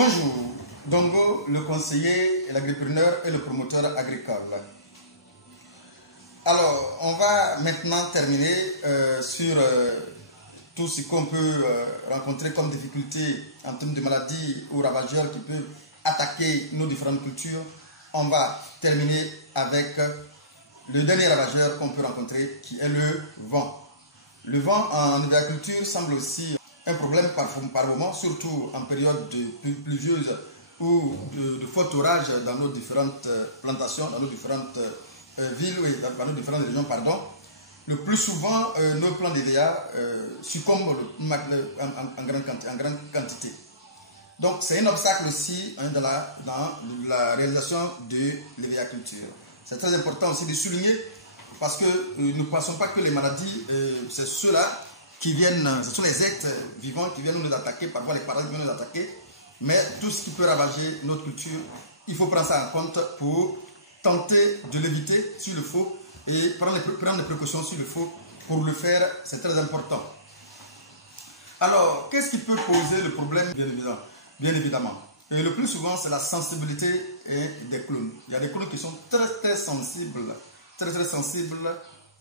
Bonjour, Dongo, le conseiller, l'agripreneur et le promoteur agricole. Alors, on va maintenant terminer sur tout ce qu'on peut rencontrer comme difficulté en termes de maladies ou ravageurs qui peuvent attaquer nos différentes cultures. On va terminer avec le dernier ravageur qu'on peut rencontrer qui est le vent. Le vent en agriculture semble aussi un problème par moment, surtout en période pluvieuse ou de fort orage dans nos différentes plantations, dans nos différentes villes et dans nos différentes régions, pardon. Le plus souvent, nos plants d'EVA succombent en grande quantité. Donc, c'est un obstacle aussi dans la réalisation de l'EVA-culture. C'est très important aussi de souligner parce que nous ne pensons pas que les maladies, c'est ceux-là qui viennent, ce sont les êtres vivants qui viennent nous attaquer, parfois les parasites viennent nous attaquer, mais tout ce qui peut ravager notre culture, il faut prendre ça en compte pour tenter de l'éviter s'il le faut et prendre les précautions s'il le faut. Pour le faire, c'est très important. Alors, qu'est-ce qui peut poser le problème? Bien évidemment. Et le plus souvent, c'est la sensibilité des clowns. Il y a des clowns qui sont très sensibles, très sensibles.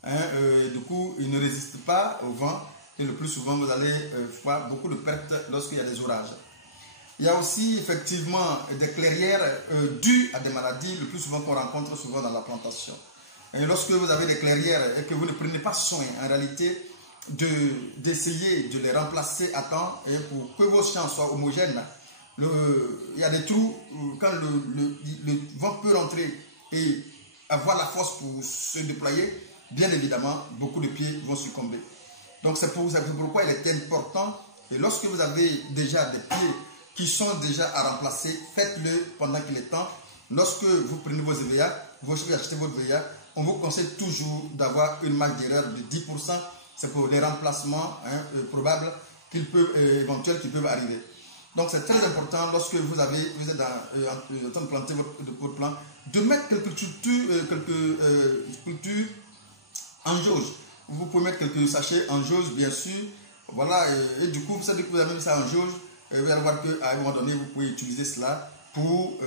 Et du coup, ils ne résistent pas au vent. Et le plus souvent, vous allez voir beaucoup de pertes lorsqu'il y a des orages. Il y a aussi effectivement des clairières dues à des maladies, le plus souvent qu'on rencontre souvent dans la plantation. Et lorsque vous avez des clairières et que vous ne prenez pas soin, en réalité, d'essayer de les remplacer à temps et pour que vos champs soient homogènes, il y a des trous quand le vent peut rentrer et avoir la force pour se déployer, bien évidemment, beaucoup de pieds vont succomber. Donc c'est pourquoi il est important, et lorsque vous avez déjà des pieds qui sont déjà à remplacer, faites-le pendant qu'il est temps. Lorsque vous prenez vos EVA, vous achetez votre EVA, on vous conseille toujours d'avoir une marge d'erreur de 10%. C'est pour les remplacements probables éventuels qui peuvent arriver. Donc c'est très important lorsque vous êtes en train de planter votre plant, de mettre quelques cultures en jauge. Vous pouvez mettre quelques sachets en jauge, bien sûr. Voilà, et du coup, vous savez que vous avez mis ça en jauge, vous allez voir qu'à un moment donné, vous pouvez utiliser cela pour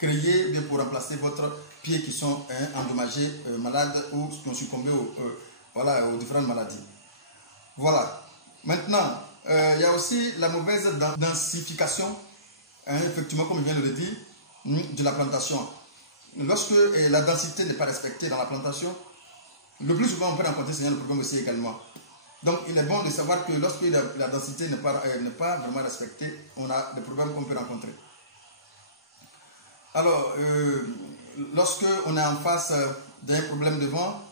créer, bien pour remplacer votre pied qui sont endommagés, malades ou qui ont succombé aux différentes maladies. Voilà. Maintenant, il y a aussi la mauvaise densification, effectivement, comme je viens de le dire, de la plantation. Lorsque la densité n'est pas respectée dans la plantation, le plus souvent on peut rencontrer ce genre de problème aussi également. Donc il est bon de savoir que lorsque la densité n'est pas vraiment respectée, on a des problèmes qu'on peut rencontrer. Alors, lorsque on est en face d'un problème de vent,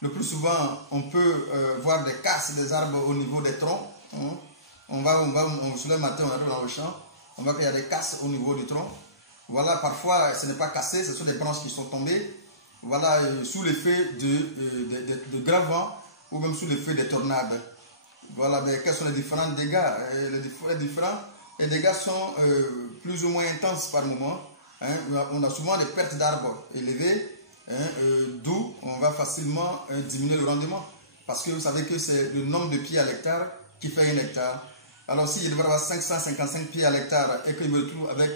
le plus souvent on peut voir des casses des arbres au niveau des troncs. Sur le matin, on arrive dans le champ, on voit qu'il y a des casses au niveau du tronc. Voilà, parfois ce n'est pas cassé, ce sont des branches qui sont tombées. Voilà, sous l'effet de grands vents ou même sous l'effet des tornades. Voilà, mais quels sont les différents dégâts? Les dégâts sont plus ou moins intenses par moment. On a souvent des pertes d'arbres élevées, d'où on va facilement diminuer le rendement. Parce que vous savez que c'est le nombre de pieds à l'hectare qui fait 1 hectare. Alors si je devrais avoir 555 pieds à l'hectare et que je me retrouve avec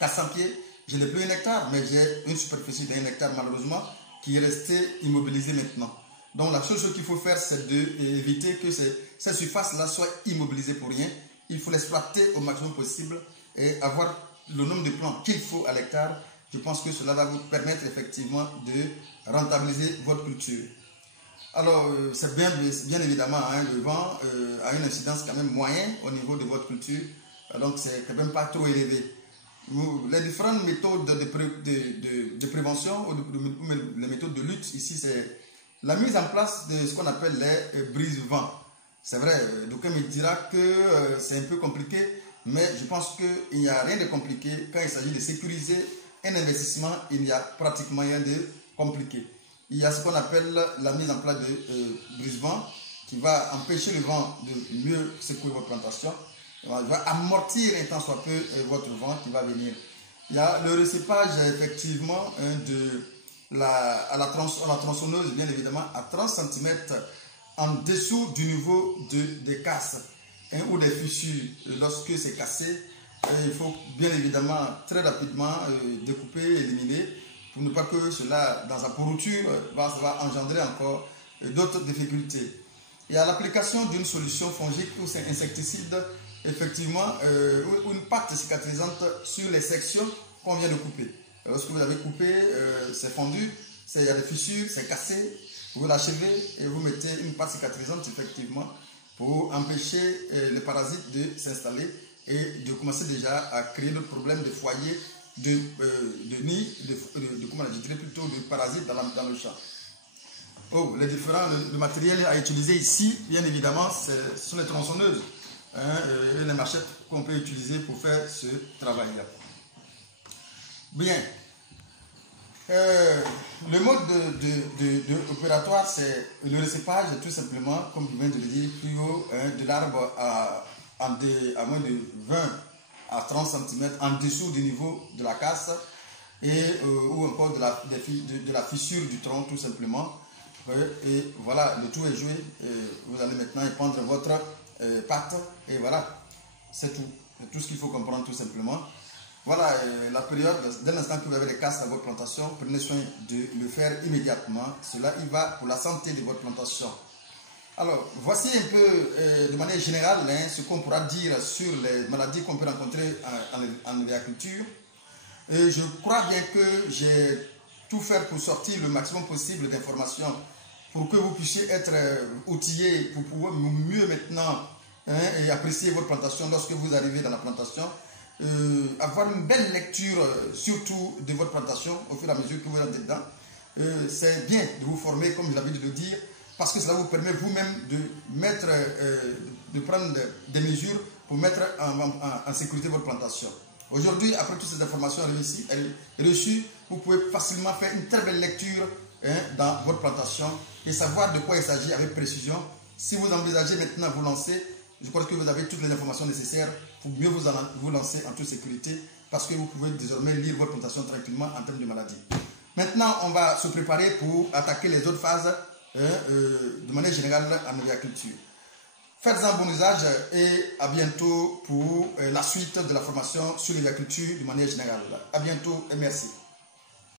400 pieds, je n'ai plus 1 hectare, mais j'ai une superficie d'1 hectare malheureusement qui est restée immobilisée maintenant. Donc la seule chose qu'il faut faire, c'est d'éviter que ces surfaces-là soient immobilisées pour rien. Il faut l'exploiter au maximum possible et avoir le nombre de plants qu'il faut à l'hectare. Je pense que cela va vous permettre effectivement de rentabiliser votre culture. Alors, c'est bien évidemment, le vent a une incidence quand même moyenne au niveau de votre culture. Donc, c'est quand même pas trop élevé. Les différentes méthodes de prévention ou les méthodes de lutte, ici, c'est la mise en place de ce qu'on appelle les brise-vent. C'est vrai, d'aucuns me dira que c'est un peu compliqué, mais je pense qu'il n'y a rien de compliqué. Quand il s'agit de sécuriser un investissement, il n'y a pratiquement rien de compliqué. Il y a ce qu'on appelle la mise en place de brise-vent qui va empêcher le vent de mieux secouer votre plantation. Il va amortir un tant soit peu votre vent qui va venir. Il y a le recépage effectivement à la tronçonneuse, bien évidemment, à 30 cm en dessous du niveau des casses ou des fissures. Lorsque c'est cassé, il faut bien évidemment très rapidement découper, éliminer, pour ne pas que cela, dans sa pourriture, va engendrer encore d'autres difficultés. Il y a l'application d'une solution fongique ou insecticide, effectivement, ou une pâte cicatrisante sur les sections qu'on vient de couper. Lorsque vous avez coupé, c'est fondu, il y a des fissures, c'est cassé, vous l'achevez et vous mettez une pâte cicatrisante, effectivement, pour empêcher les parasites de s'installer et de commencer déjà à créer d'autres problèmes de foyer, de nid, comment je dirais plutôt de parasites dans le champ. Oh, le matériel à utiliser ici, bien évidemment, ce sont les tronçonneuses et les machettes qu'on peut utiliser pour faire ce travail-là. Bien. Le mode opératoire, c'est le récépage, tout simplement, comme je viens de le dire, plus haut de l'arbre à moins de 20 à 30 cm en dessous du niveau de la casse ou encore de la fissure du tronc, tout simplement. Et voilà, le tout est joué. Vous allez maintenant épandre votre pâte et voilà, c'est tout. C'est tout ce qu'il faut comprendre, tout simplement. Voilà la période, dès l'instant que vous avez des casses dans votre plantation, prenez soin de le faire immédiatement. Cela y va pour la santé de votre plantation. Alors, voici un peu de manière générale ce qu'on pourra dire sur les maladies qu'on peut rencontrer en agriculture. Et je crois bien que j'ai tout fait pour sortir le maximum possible d'informations pour que vous puissiez être outillés pour pouvoir mieux maintenant et apprécier votre plantation lorsque vous arrivez dans la plantation. Avoir une belle lecture surtout de votre plantation au fur et à mesure que vous êtes dedans. C'est bien de vous former, comme j'ai l'habitude de le dire, parce que cela vous permet vous-même de prendre des mesures pour mettre en sécurité votre plantation. Aujourd'hui, après toutes ces informations reçues, vous pouvez facilement faire une très belle lecture dans votre plantation et savoir de quoi il s'agit avec précision. Si vous envisagez maintenant vous lancer, je crois que vous avez toutes les informations nécessaires pour mieux vous lancer en toute sécurité parce que vous pouvez désormais lire votre plantation tranquillement en termes de maladies. Maintenant, on va se préparer pour attaquer les autres phases de manière générale en agriculture. Faites-en bon usage et à bientôt pour la suite de la formation sur l'agriculture de manière générale. À bientôt et merci.